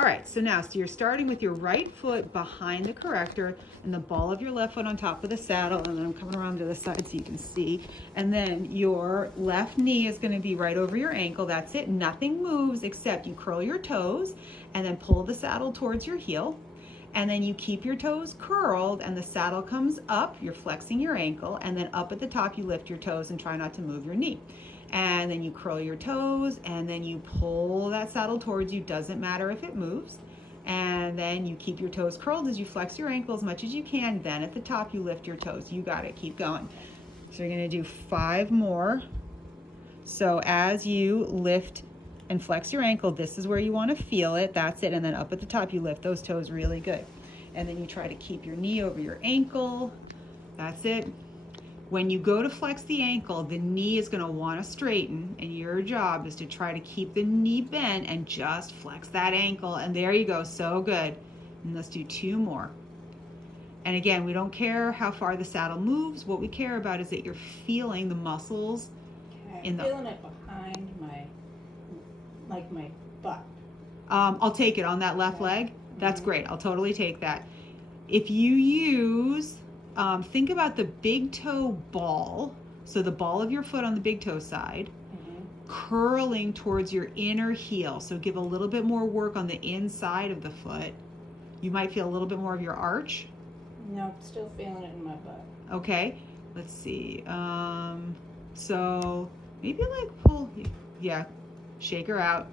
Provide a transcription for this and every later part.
All right, so now, so you're starting with your right foot behind the corrector and the ball of your left foot on top of the saddle, and then I'm coming around to the side so you can see. And then your left knee is gonna be right over your ankle, that's it. Nothing moves except you curl your toes and then pull the saddle towards your heel. And then you keep your toes curled and the saddle comes up, you're flexing your ankle, and then up at the top you lift your toes and try not to move your knee. And then you curl your toes and then you pull that saddle towards you, doesn't matter if it moves. And then you keep your toes curled as you flex your ankle as much as you can. Then at the top you lift your toes. You got it, keep going. So you're gonna do 5 more. So as you lift and flex your ankle, this is where you wanna feel it, that's it. And then up at the top you lift those toes really good. And then you try to keep your knee over your ankle, that's it. When you go to flex the ankle, the knee is gonna wanna straighten, and your job is to try to keep the knee bent and just flex that ankle. And there you go, so good. And let's do 2 more. And again, we don't care how far the saddle moves. What we care about is that you're feeling the muscles in the... I'm feeling it behind my butt. I'll take it on that left leg. That's great, I'll totally take that. If you use, think about the big toe ball, so the ball of your foot on the big toe side, curling towards your inner heel. So give a little bit more work on the inside of the foot. You might feel a little bit more of your arch. No, I'm still feeling it in my butt. Okay, let's see. So maybe like pull, yeah, shake her out.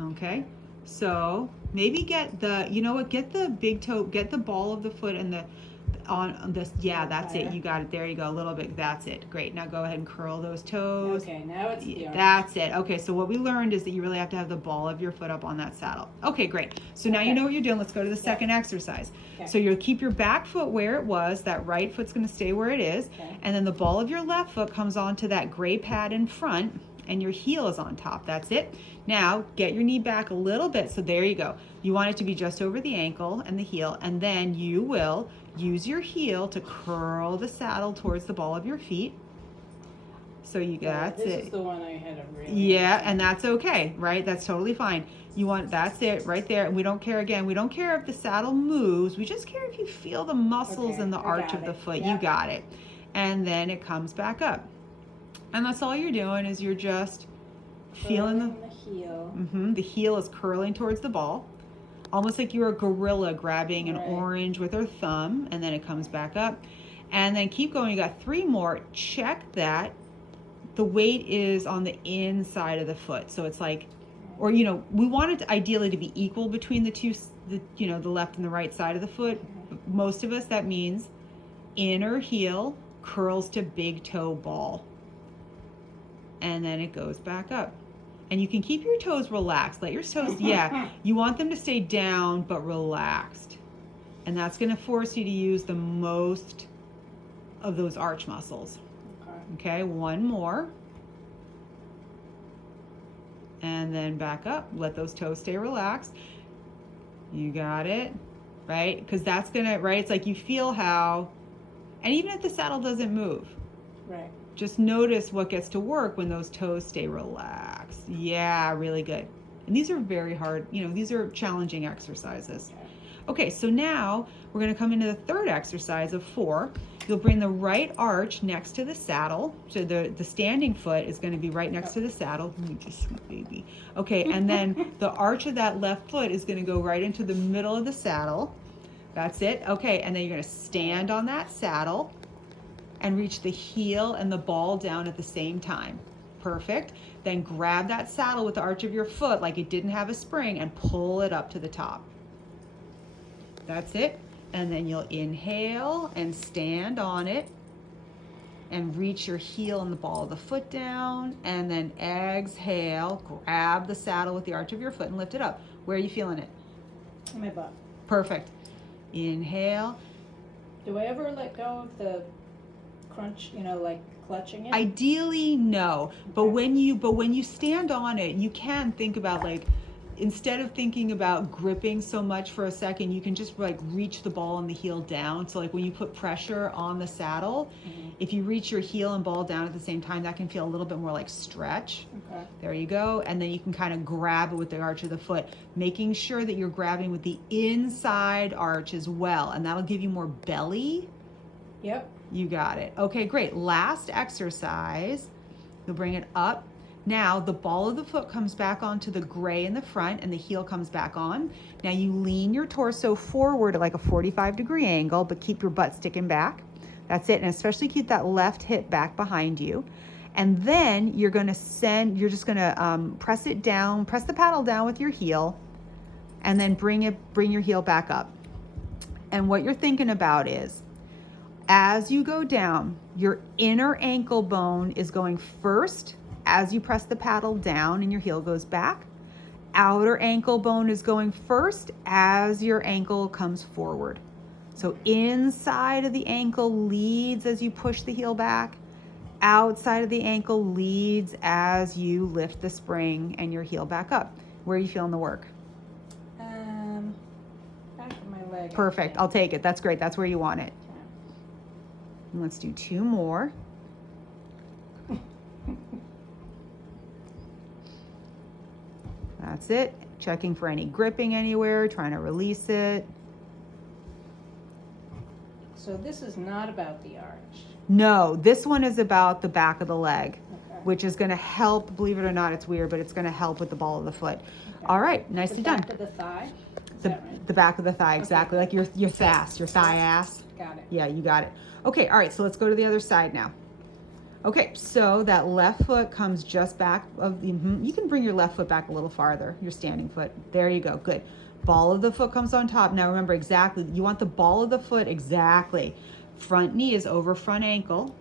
Okay. So maybe get the, you know what, get the big toe, get the ball of the foot and the, on this, yeah, that's it, you got it, there you go, a little bit, that's it, great. Now go ahead and curl those toes. Okay, now it's the arch. That's it, okay, so what we learned is that you really have to have the ball of your foot up on that saddle. Okay, great, so now you know what you're doing, let's go to the second exercise. Okay. So you'll keep your back foot where it was, that right foot's gonna stay where it is, and then the ball of your left foot comes onto that gray pad in front, and your heel is on top, that's it. Now, get your knee back a little bit, so there you go. You want it to be just over the ankle and the heel, and then you will use your heel to curl the saddle towards the ball of your feet. So you got it. This is the one I had a really... Yeah, and that's okay, right? That's totally fine. You want, that's it, right there. And we don't care, again, we don't care if the saddle moves, we just care if you feel the muscles and the arch of the foot. You got it. And then it comes back up. And that's all you're doing is you're just feeling the heel. The heel is curling towards the ball, almost like you're a gorilla grabbing an orange with her thumb, and then it comes back up. And then keep going, you got 3 more. Check that the weight is on the inside of the foot. So it's like, or you know, we want it to ideally to be equal between the two, you know, the left and the right side of the foot. Most of us, that means inner heel curls to big toe ball. And then it goes back up. And you can keep your toes relaxed. Let your toes, yeah, you want them to stay down but relaxed. And that's gonna force you to use the most of those arch muscles. Okay, 1 more. And then back up, let those toes stay relaxed. You got it, right? Because that's gonna, right, it's like you feel how, and even if the saddle doesn't move. Right. Just notice what gets to work when those toes stay relaxed. Yeah, really good. And these are very hard, you know, these are challenging exercises. Okay, so now we're gonna come into the third exercise of 4. You'll bring the right arch next to the saddle. So the standing foot is gonna be right next to the saddle. You just sweet baby. Okay, and then the arch of that left foot is gonna go right into the middle of the saddle. That's it, okay, and then you're gonna stand on that saddle and reach the heel and the ball down at the same time. Perfect. Then grab that saddle with the arch of your foot like it didn't have a spring and pull it up to the top. That's it. And then you'll inhale and stand on it and reach your heel and the ball of the foot down, and then exhale, grab the saddle with the arch of your foot and lift it up. Where are you feeling it? In my butt. Perfect. Inhale. Do I ever let go of the crunch, you know, like clutching it? Ideally, no. But when you stand on it, you can think about like instead of thinking about gripping so much for a second, you can just like reach the ball and the heel down. So like when you put pressure on the saddle, if you reach your heel and ball down at the same time, that can feel a little bit more like stretch. Okay. There you go. And then you can kind of grab it with the arch of the foot, making sure that you're grabbing with the inside arch as well. And that'll give you more belly. Yep. You got it. Okay, great. Last exercise. You'll bring it up. Now the ball of the foot comes back onto the gray in the front and the heel comes back on. Now you lean your torso forward at like a 45-degree angle, but keep your butt sticking back. That's it. And especially keep that left hip back behind you. And then you're going to just going to press it down, press the paddle down with your heel, and then bring your heel back up. And what you're thinking about is, as you go down, your inner ankle bone is going first as you press the paddle down and your heel goes back. Outer ankle bone is going first as your ankle comes forward. So inside of the ankle leads as you push the heel back. Outside of the ankle leads as you lift the spring and your heel back up. Where are you feeling the work? Back of my leg. Perfect. I'll take it. That's great. That's where you want it. And let's do 2 more. That's it. Checking for any gripping anywhere, trying to release it. So this is not about the arch. No, this one is about the back of the leg, Okay. which is going to help, believe it or not, it's weird, but it's going to help with the ball of the foot. Okay. All right, nicely The done. back of the thigh. Is The, that right? the back of the thigh, exactly. Okay. Like your thas, your thigh ass. Got it. Yeah, you got it. Okay, all right, so let's go to the other side now. Okay, so that left foot comes just back of the, you can bring your left foot back a little farther, your standing foot. There you go, good. Ball of the foot comes on top. Now remember exactly, you want the ball of the foot exactly. Front knee is over front ankle.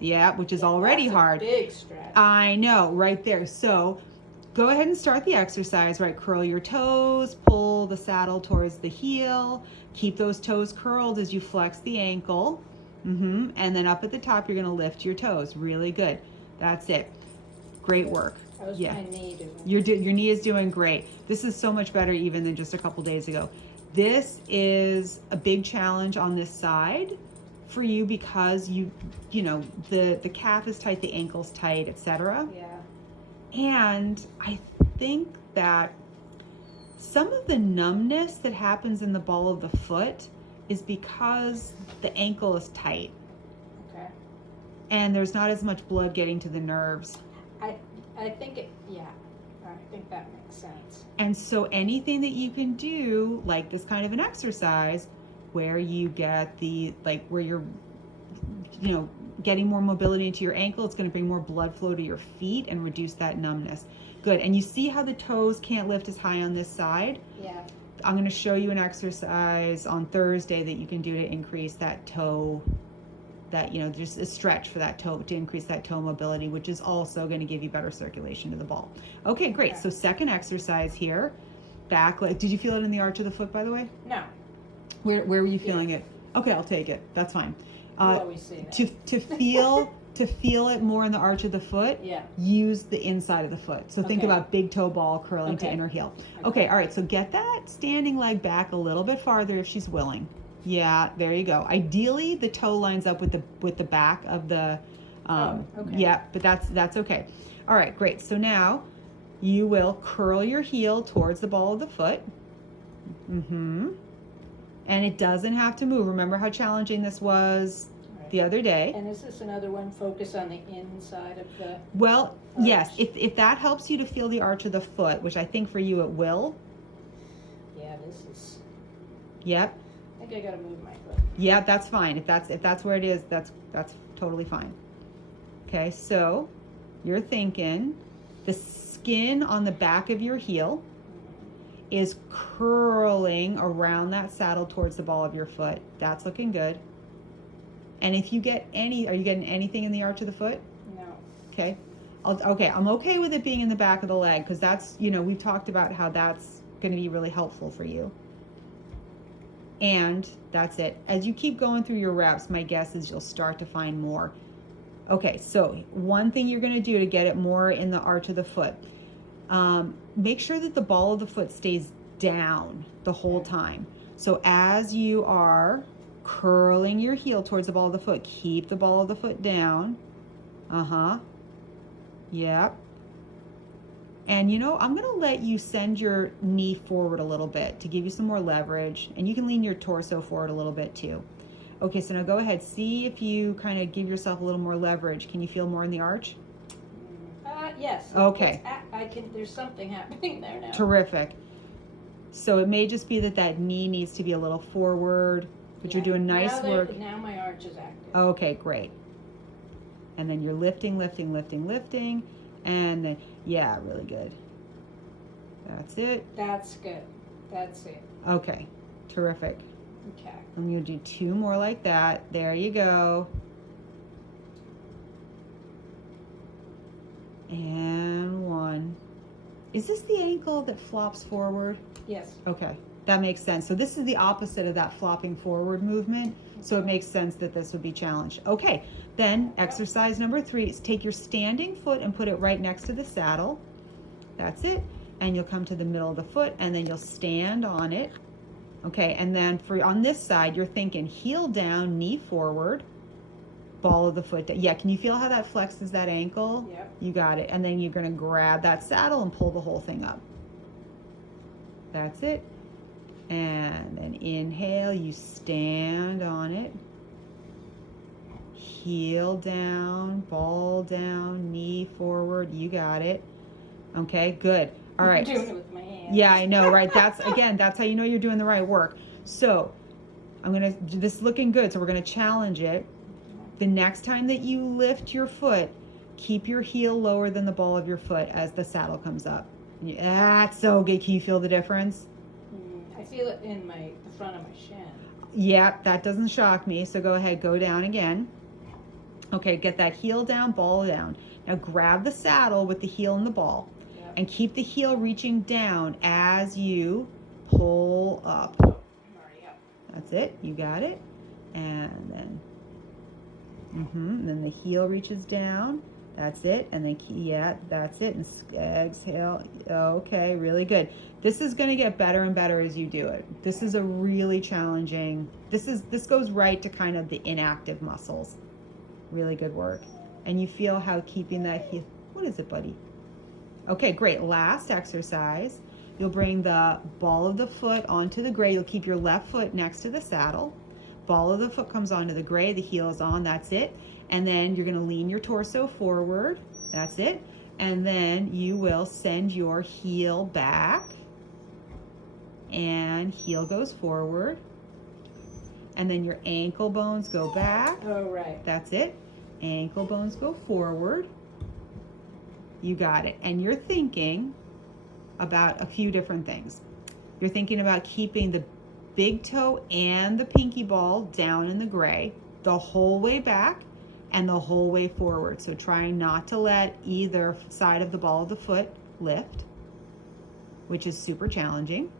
Yeah, which is already That's a hard. big stretch. I know, right there. So go ahead and start the exercise, right? Curl your toes, pull the saddle towards the heel. Keep those toes curled as you flex the ankle. And then up at the top, you're gonna lift your toes. Really good. That's it. Great work. How's Yeah. my knee doing? Your knee is doing great. This is so much better even than just a couple days ago. This is a big challenge on this side for you because you know, the calf is tight, the ankle's tight, etc. Yeah. And I think that some of the numbness that happens in the ball of the foot is because the ankle is tight Okay. and there's not as much blood getting to the nerves. I think it. Yeah. I think that makes sense. And so anything that you can do, like this kind of an exercise where you get the, like where you're, you know, getting more mobility into your ankle, it's going to bring more blood flow to your feet and reduce that numbness. Good. And you see how the toes can't lift as high on this side? Yeah. I'm going to show you an exercise on Thursday that you can do to increase that toe, that, you know, just a stretch for that toe, to increase that toe mobility, which is also going to give you better circulation to the ball. Okay, great. Okay. So second exercise here, back leg. Did you feel it in the arch of the foot, by the way? No. Where were you feeling it? Okay, I'll take it. That's fine. You always say that. To feel it more in the arch of the foot, Yeah. use the inside of the foot. So think Okay. about big toe ball curling to Okay. inner heel. Okay, all right, so get that standing leg back a little bit farther if she's willing. Yeah, there you go. Ideally, the toe lines up with the back of the, Okay. yeah, but that's okay. All right, great. So now you will curl your heel towards the ball of the foot. And it doesn't have to move. Remember how challenging this was the other day. And is this another one? Focus on the inside of the. Well, arch? yes, if that helps you to feel the arch of the foot, which I think for you it will. Yeah, this is. Yep. I think I gotta move my foot. Yeah, that's fine. If that's where it is, that's totally fine. Okay, so you're thinking the skin on the back of your heel is curling around that saddle towards the ball of your foot. That's looking good. And if you get are you getting anything in the arch of the foot? No. Okay. I'm okay with it being in the back of the leg because that's, you know, we've talked about how that's going to be really helpful for you. And that's it. As you keep going through your reps, my guess is you'll start to find more. Okay, so one thing you're going to do to get it more in the arch of the foot, Make sure that the ball of the foot stays down the whole time. So as you are curling your heel towards the ball of the foot, keep the ball of the foot down. Yep. And you know, I'm gonna let you send your knee forward a little bit to give you some more leverage, and you can lean your torso forward a little bit too. Okay, so now go ahead, see if you kind of give yourself a little more leverage. Can you feel more in the arch? Yes. Okay. There's something happening there now. Terrific. So it may just be that knee needs to be a little forward, but you're doing nice work. Now my arch is active. Okay, great. And then you're lifting, and then, yeah, really good. That's it. That's good. That's it. Okay, terrific. Okay. I'm gonna do 2 more like that. There you go. And 1. Is this the ankle that flops forward? Yes. Okay, that makes sense. So this is the opposite of that flopping forward movement. So it makes sense that this would be challenged. Okay, then exercise number 3 is take your standing foot and put it right next to the saddle. That's it. And you'll come to the middle of the foot and then you'll stand on it. Okay, and then on this side, you're thinking heel down, knee forward, ball of the foot down. Yeah, can you feel how that flexes that ankle? Yep. You got it. And then you're gonna grab that saddle and pull the whole thing up. That's it. And then inhale, you stand on it. Heel down, ball down, knee forward. You got it. Okay, good. All right. I'm doing it with my hands. Yeah, I know, right? That's how you know you're doing the right work. So this is looking good. So we're gonna challenge it. The next time that you lift your foot, keep your heel lower than the ball of your foot as the saddle comes up. That's so good. Can you feel the difference? I feel it in the front of my shin. Yeah, that doesn't shock me. So go ahead, go down again. Okay, get that heel down, ball down. Now grab the saddle with the heel and the ball. Yep. And keep the heel reaching down as you pull up. I'm already up. That's it. You got it. And then, and then the heel reaches down. That's it. And then, yeah, that's it. And exhale. Okay, really good. This is going to get better and better as you do it. This is a really challenging, this goes right to kind of the inactive muscles. Really good work. And you feel how keeping that heel, what is it, buddy? Okay, great. Last exercise. You'll bring the ball of the foot onto the gray. You'll keep your left foot next to the saddle. Ball of the foot comes onto the gray. The heel is on. That's it. And then you're going to lean your torso forward. That's it. And then you will send your heel back. And heel goes forward. And then your ankle bones go back. Oh, right. That's it. Ankle bones go forward. You got it. And you're thinking about a few different things. You're thinking about keeping the big toe and the pinky ball down in the gray the whole way back and the whole way forward. So trying not to let either side of the ball of the foot lift, which is super challenging.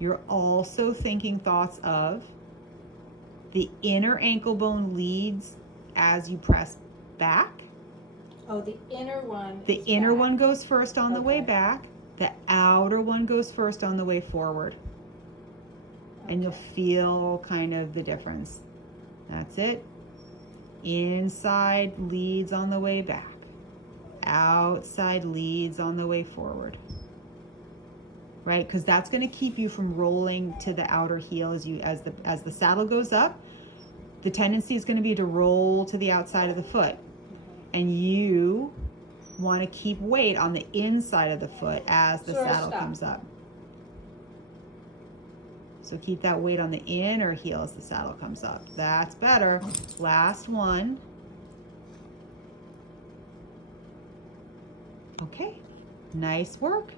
You're also thinking thoughts of the inner ankle bone leads as you press back. Oh, the inner one. The inner one goes first on the way back. The outer one goes first on the way forward. And you'll feel kind of the difference. That's it. Inside leads on the way back. Outside leads on the way forward. Right? Because that's going to keep you from rolling to the outer heel as the saddle goes up. The tendency is going to be to roll to the outside of the foot. And you want to keep weight on the inside of the foot as the saddle comes up. So keep that weight on the inner heel as the saddle comes up. That's better. Last one. Okay, nice work.